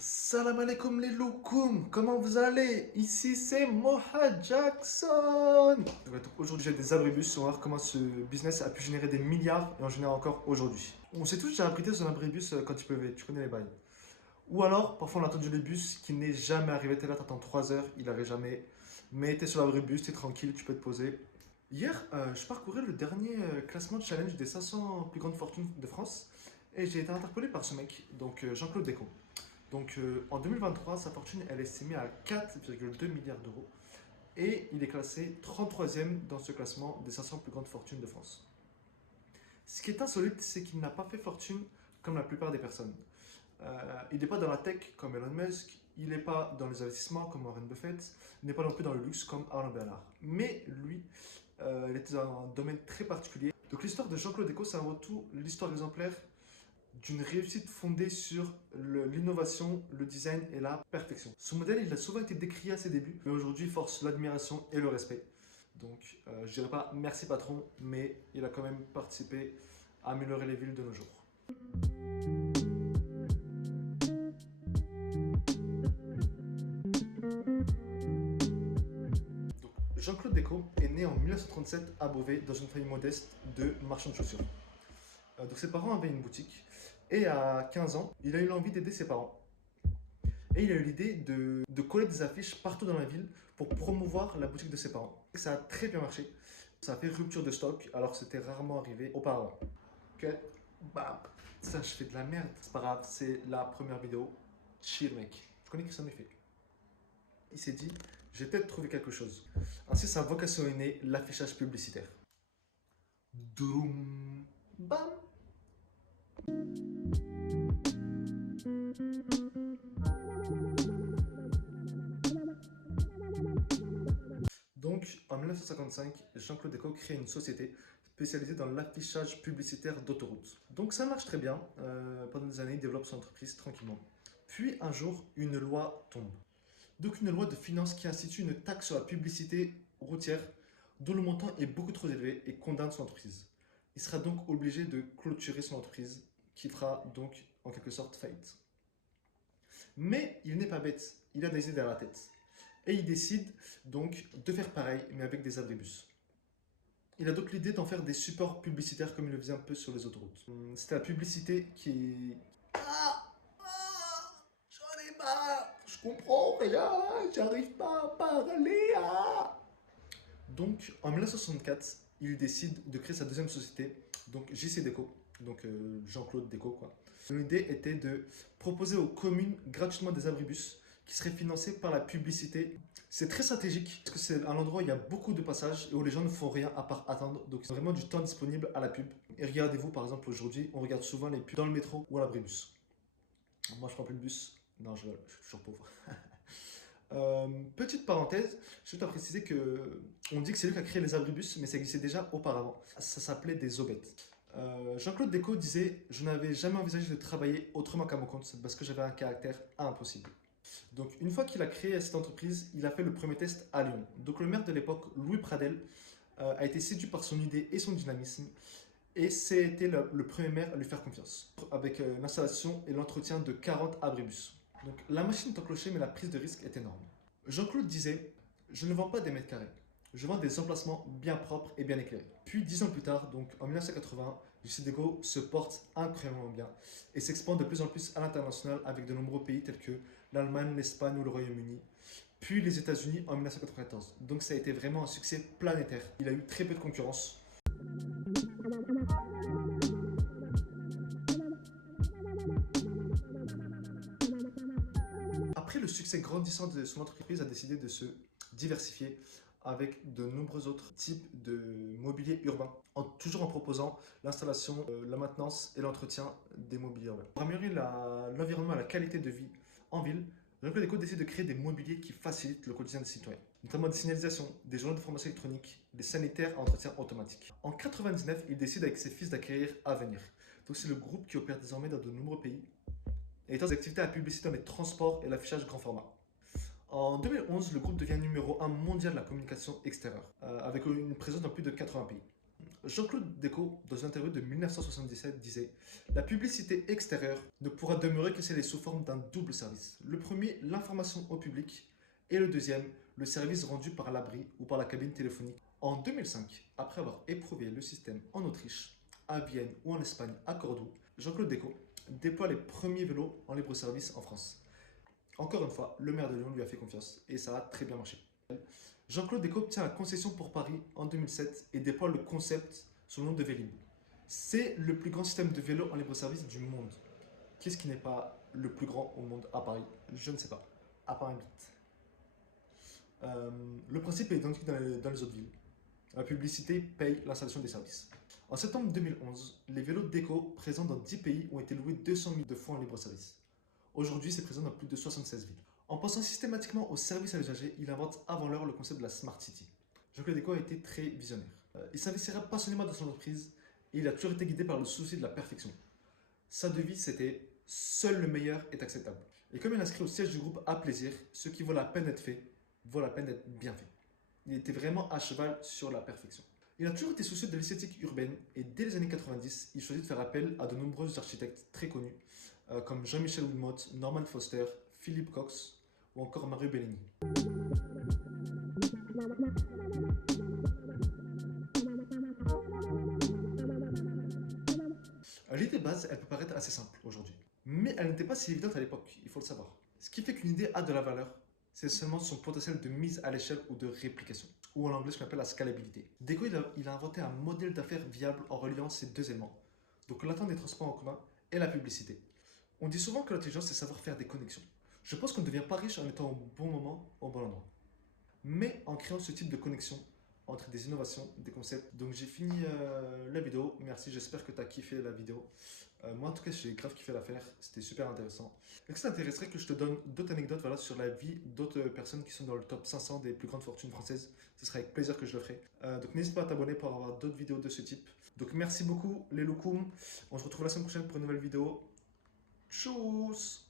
Salam alaikum les loukoum, comment vous allez? Ici c'est Moha Jackson. Donc aujourd'hui j'ai des abribus, on va voir comment ce business a pu générer des milliards et en génère encore aujourd'hui. On s'est tous déjà abrité sur un abribus quand il pleuvait, tu connais les bails. Ou alors parfois on a attendu le bus qui n'est jamais arrivé, t'es là, t'attends 3 heures, il n'arrive jamais. Mais t'es sur l'abribus, t'es tranquille, tu peux te poser. Hier, je parcourais le dernier classement de challenge des 500 plus grandes fortunes de France et j'ai été interpellé par ce mec, donc Jean-Claude Descaux. Donc en 2023, sa fortune elle est estimée à 4,2 milliards d'euros et il est classé 33e dans ce classement des 500 plus grandes fortunes de France. Ce qui est insolite, c'est qu'il n'a pas fait fortune comme la plupart des personnes. Il n'est pas dans la tech comme Elon Musk, il n'est pas dans les investissements comme Warren Buffett, il n'est pas non plus dans le luxe comme Arnaud Bernard. Mais lui, il était dans un domaine très particulier. Donc l'histoire de Jean-Claude Decaux, c'est avant tout l'histoire exemplaire d'une réussite fondée sur l'innovation, le design et la perfection. Son modèle, il a souvent été décrié à ses débuts, mais aujourd'hui il force l'admiration et le respect. Donc je dirais pas merci patron, mais il a quand même participé à améliorer les villes de nos jours. Jean-Claude Decaux est né en 1937 à Beauvais dans une famille modeste de marchands de chaussures. Donc ses parents avaient une boutique et à 15 ans, il a eu l'envie d'aider ses parents. Et il a eu l'idée de coller des affiches partout dans la ville pour promouvoir la boutique de ses parents. Et ça a très bien marché. Ça a fait rupture de stock alors que c'était rarement arrivé auparavant. Ok, bam, ça je fais de la merde. C'est pas grave, c'est la première vidéo. Chill mec. Je connais Christian Effet. Il s'est dit, j'ai peut-être trouvé quelque chose. Ainsi sa vocation est née, l'affichage publicitaire. Doum, bam. Donc, en 1955, Jean-Claude Decaux crée une société spécialisée dans l'affichage publicitaire d'autoroutes. Donc, ça marche très bien. Pendant des années, il développe son entreprise tranquillement. Puis, un jour, une loi tombe. Donc, une loi de finances qui institue une taxe sur la publicité routière dont le montant est beaucoup trop élevé et condamne son entreprise. Il sera donc obligé de clôturer son entreprise qui fera donc en quelque sorte faillite. Mais il n'est pas bête, il a des idées à la tête. Et il décide donc de faire pareil, mais avec des abribus. Il a donc l'idée d'en faire des supports publicitaires comme il le faisait un peu sur les autoroutes. C'était la publicité qui... J'en ai marre, je comprends rien, j'arrive pas à parler. Donc en 1964, il décide de créer sa deuxième société, donc JC Déco, donc Jean-Claude Déco quoi. L'idée était de proposer aux communes gratuitement des abribus qui seraient financés par la publicité. C'est très stratégique parce que c'est un endroit où il y a beaucoup de passages et où les gens ne font rien à part attendre. Donc il y a vraiment du temps disponible à la pub. Et regardez-vous par exemple aujourd'hui, on regarde souvent les pubs dans le métro ou à l'abribus. Moi je prends plus le bus. Non, je suis toujours pauvre. Petite parenthèse, je dois préciser que on dit que c'est lui qui a créé les abribus, mais ça existait déjà auparavant. Ça s'appelait des aubettes. Jean-Claude Decaux disait: je n'avais jamais envisagé de travailler autrement qu'à mon compte parce que j'avais un caractère impossible. Donc, une fois qu'il a créé cette entreprise, il a fait le premier test à Lyon. Donc, le maire de l'époque, Louis Pradel, a été séduit par son idée et son dynamisme. Et c'était le premier maire à lui faire confiance, avec l'installation et l'entretien de 40 abribus. Donc, la machine est enclenchée, mais la prise de risque est énorme. Jean-Claude disait: je ne vends pas des mètres carrés, je vends des emplacements bien propres et bien éclairés. Puis 10 ans plus tard, donc en 1980, JC Decaux se porte incroyablement bien et s'expande de plus en plus à l'international avec de nombreux pays tels que l'Allemagne, l'Espagne ou le Royaume-Uni, puis les États-Unis en 1994. Donc ça a été vraiment un succès planétaire. Il a eu très peu de concurrence. Après le succès grandissant de son entreprise, a décidé de se diversifier avec de nombreux autres types de mobilier urbain, toujours en proposant l'installation, la maintenance et l'entretien des mobiliers urbains. Pour améliorer l'environnement et la qualité de vie en ville, Jean-Claude Decaux décide de créer des mobiliers qui facilitent le quotidien des citoyens, notamment des signalisations, des journaux d'information électronique, des sanitaires à entretien automatique. En 1999, il décide avec ses fils d'acquérir Avenir. Donc c'est le groupe qui opère désormais dans de nombreux pays et étend ses activités à la publicité dans les transports et l'affichage grand format. En 2011, le groupe devient numéro 1 mondial de la communication extérieure, avec une présence dans plus de 80 pays. Jean-Claude Decaux, dans une interview de 1977, disait: la publicité extérieure ne pourra demeurer que si elle est sous forme d'un double service. Le premier, l'information au public, et le deuxième, le service rendu par l'abri ou par la cabine téléphonique. En 2005, après avoir éprouvé le système en Autriche, à Vienne ou en Espagne, à Cordoue, Jean-Claude Decaux déploie les premiers vélos en libre service en France. Encore une fois, le maire de Lyon lui a fait confiance et ça a très bien marché. Jean-Claude Decaux obtient la concession pour Paris en 2007 et déploie le concept sous le nom de Vélib. C'est le plus grand système de vélo en libre service du monde. Qu'est-ce qui n'est pas le plus grand au monde à Paris? Je ne sais pas. À part un bit. Le principe est identique dans les autres villes. La publicité paye l'installation des services. En septembre 2011, les vélos Decaux présents dans 10 pays ont été loués 200 000 de fois en libre service. Aujourd'hui, c'est présent dans plus de 76 villes. En pensant systématiquement au service à l'usager, il invente avant l'heure le concept de la Smart City. Jean-Claude Decaux a été très visionnaire. Il s'investira passionnément dans son entreprise et il a toujours été guidé par le souci de la perfection. Sa devise, c'était « Seul le meilleur est acceptable ». Et comme il inscrit au siège du groupe à plaisir, ce qui vaut la peine d'être fait, vaut la peine d'être bien fait. Il était vraiment à cheval sur la perfection. Il a toujours été soucieux de l'esthétique urbaine et dès les années 90, il choisit de faire appel à de nombreux architectes très connus comme Jean-Michel Wilmot, Norman Foster, Philippe Cox ou encore Mario Bellini. L'idée de base, elle peut paraître assez simple aujourd'hui, mais elle n'était pas si évidente à l'époque, il faut le savoir. Ce qui fait qu'une idée a de la valeur, c'est seulement son potentiel de mise à l'échelle ou de réplication, ou en anglais ce qu'on appelle la scalabilité. Decaux, il a inventé un modèle d'affaires viable en reliant ces deux éléments, donc l'attente des transports en commun et la publicité. On dit souvent que l'intelligence, c'est savoir faire des connexions. Je pense qu'on ne devient pas riche en étant au bon moment, au bon endroit, mais en créant ce type de connexion entre des innovations, des concepts. Donc j'ai fini la vidéo, merci, j'espère que tu as kiffé la vidéo. Moi en tout cas j'ai grave kiffé la faire, c'était super intéressant. Est-ce que ça t'intéresserait que je te donne d'autres anecdotes voilà, sur la vie d'autres personnes qui sont dans le top 500 des plus grandes fortunes françaises? Ce serait avec plaisir que je le ferai. Donc n'hésite pas à t'abonner pour avoir d'autres vidéos de ce type. Donc merci beaucoup les loukoums, on se retrouve la semaine prochaine pour une nouvelle vidéo. Tchuss!